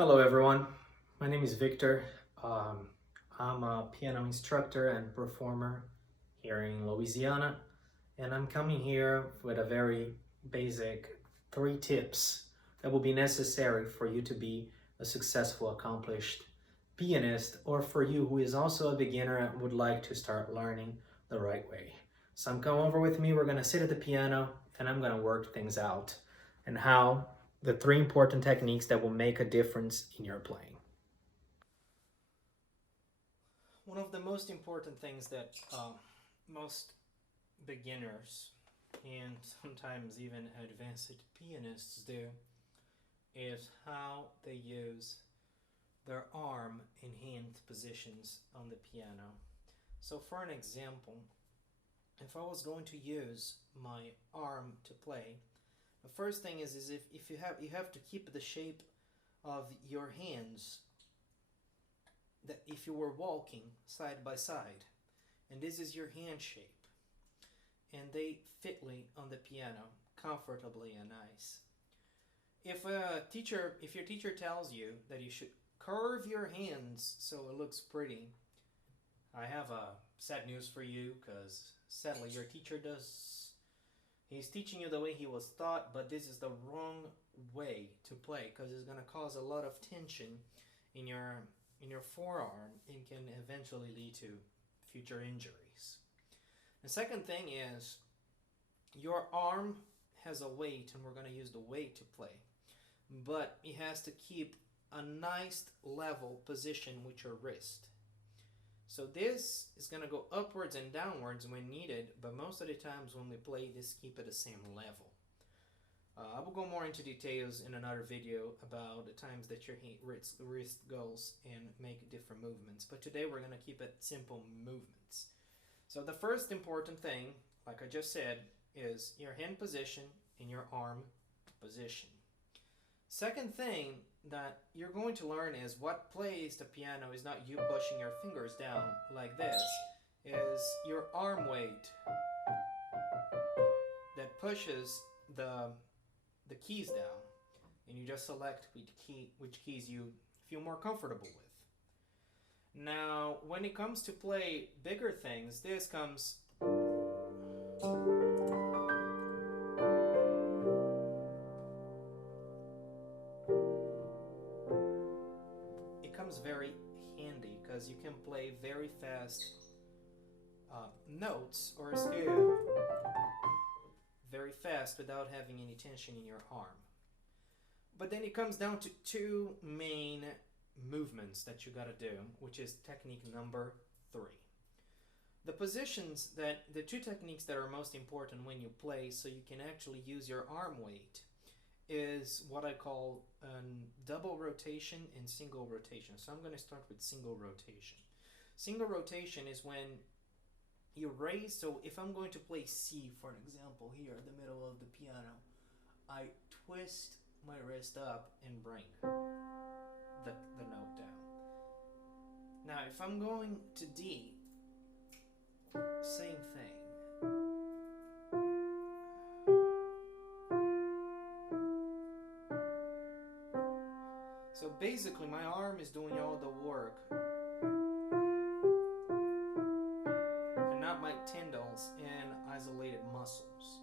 Hello everyone, my name is Victor. Um, I'm a piano instructor and performer here in Louisiana, and I'm coming here with a very basic 3 tips that will be necessary for you to be a successful, accomplished pianist, or for you who is also a beginner and would like to start learning the right way. So come over with me, we're gonna sit at the piano and I'm gonna work things out and how the 3 important techniques that will make a difference in your playing. One of the most important things that most beginners and sometimes even advanced pianists do is how they use their arm and hand positions on the piano. So for an example, if I was going to use my arm to play, the first thing is if you have to keep the shape of your hands that if you were walking side by side, and this is your hand shape, and they fitly on the piano comfortably and nice. If your teacher tells you that you should curve your hands so it looks pretty, I have sad news for you, because sadly your teacher does. He's teaching you the way he was taught, but this is the wrong way to play, because it's going to cause a lot of tension in your forearm and can eventually lead to future injuries. The second thing is your arm has a weight, and we're going to use the weight to play, but it has to keep a nice level position with your wrist. So this is going to go upwards and downwards when needed, but most of the times when we play this, keep at the same level. I will go more into details in another video about the times that your wrist goes and make different movements, but today we're going to keep it simple movements. So the first important thing, like I just said, is your hand position and your arm position. Second thing that you're going to learn is what plays the piano is not you pushing your fingers down like this, is your arm weight that pushes the keys down, and you just select which keys you feel more comfortable with. Now, when it comes to play bigger things, this comes very handy, because you can play very fast notes or scale very fast without having any tension in your arm. But then it comes down to 2 main movements that you gotta do, which is technique number 3. The 2 techniques that are most important when you play so you can actually use your arm weight is what I call double rotation and single rotation. So I'm going to start with single rotation. Single rotation is when you raise, so if I'm going to play C, for an example, here in the middle of the piano, I twist my wrist up and bring the note down. Now if I'm going to D, same thing. So basically my arm is doing all the work and not my tendons and isolated muscles.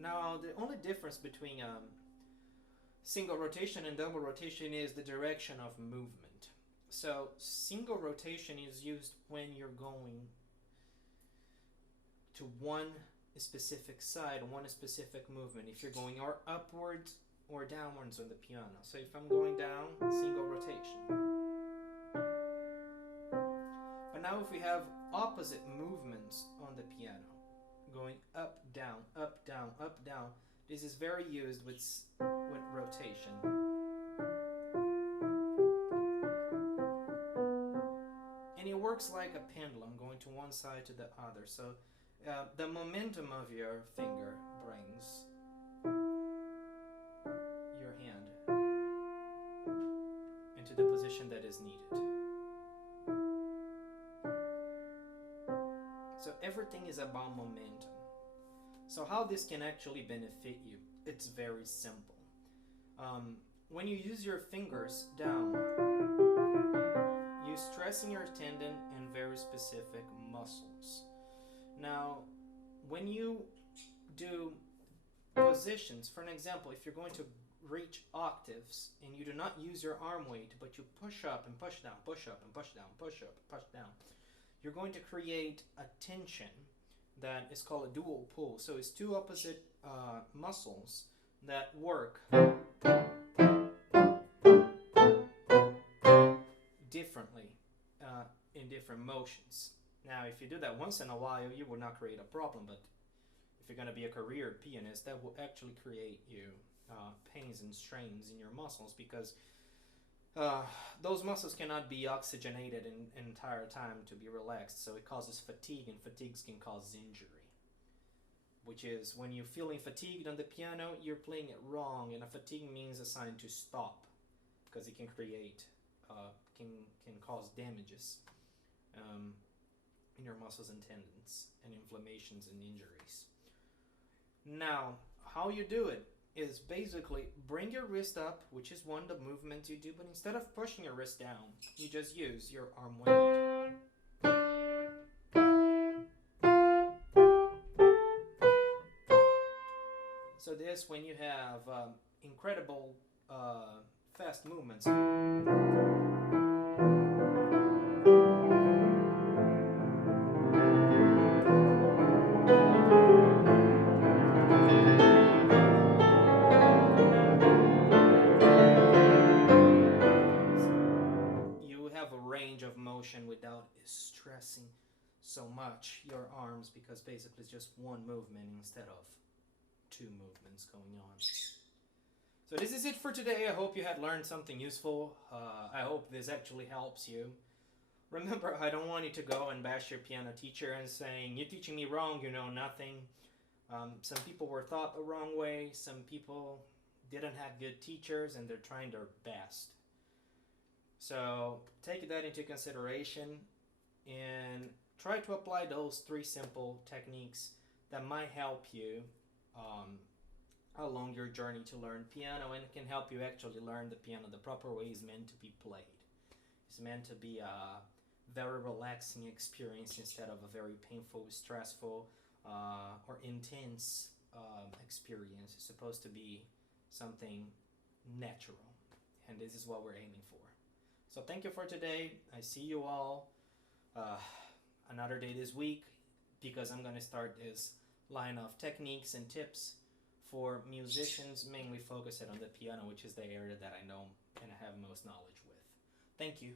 Now the only difference between single rotation and double rotation is the direction of movement. So single rotation is used when you're going to one specific side, one specific movement. If you're going upwards or downwards on the piano. So if I'm going down, single rotation. But now if we have opposite movements on the piano, going up, down, up, down, up, down, this is very used with rotation. And it works like a pendulum, going to one side to the other. So the momentum of your finger brings your hand into the position that is needed. So everything is about momentum. So how this can actually benefit you, it's very simple. when you use your fingers down, you're stressing your tendon and very specific muscles. Now, when you do positions, for an example, if you're going to reach octaves and you do not use your arm weight, but you push up and push down, push up and push down, push up and push down, you're going to create a tension that is called a dual pull. So it's two opposite muscles that work differently in different motions. Now, if you do that once in a while, you will not create a problem, but if you're going to be a career pianist, that will actually create you pains and strains in your muscles, because those muscles cannot be oxygenated in entire time to be relaxed, so it causes fatigue, and fatigues can cause injury. Which is, when you're feeling fatigued on the piano, you're playing it wrong, and a fatigue means a sign to stop, because it can create, can cause damages in your muscles and tendons, and inflammations and injuries. Now, how you do it is basically bring your wrist up, which is one of the movements you do, but instead of pushing your wrist down, you just use your arm weight. So this, when you have incredible fast movements, you have a range of motion without stressing so much your arms, because basically it's just one movement instead of two movements going on. So this is it for today. I hope you had learned something useful. I hope this actually helps you. Remember, I don't want you to go and bash your piano teacher and saying, "You're teaching me wrong, you know nothing." Some people were taught the wrong way. Some people didn't have good teachers, and they're trying their best. So take that into consideration and try to apply those 3 simple techniques that might help you along your journey to learn piano, and it can help you actually learn the piano the proper way it's meant to be played. It's meant to be a very relaxing experience instead of a very painful, stressful, or intense experience. It's supposed to be something natural, and this is what we're aiming for. So thank you for today. I see you all another day this week, because I'm going to start this line of techniques and tips for musicians, mainly focused on the piano, which is the area that I know and I have most knowledge with. Thank you.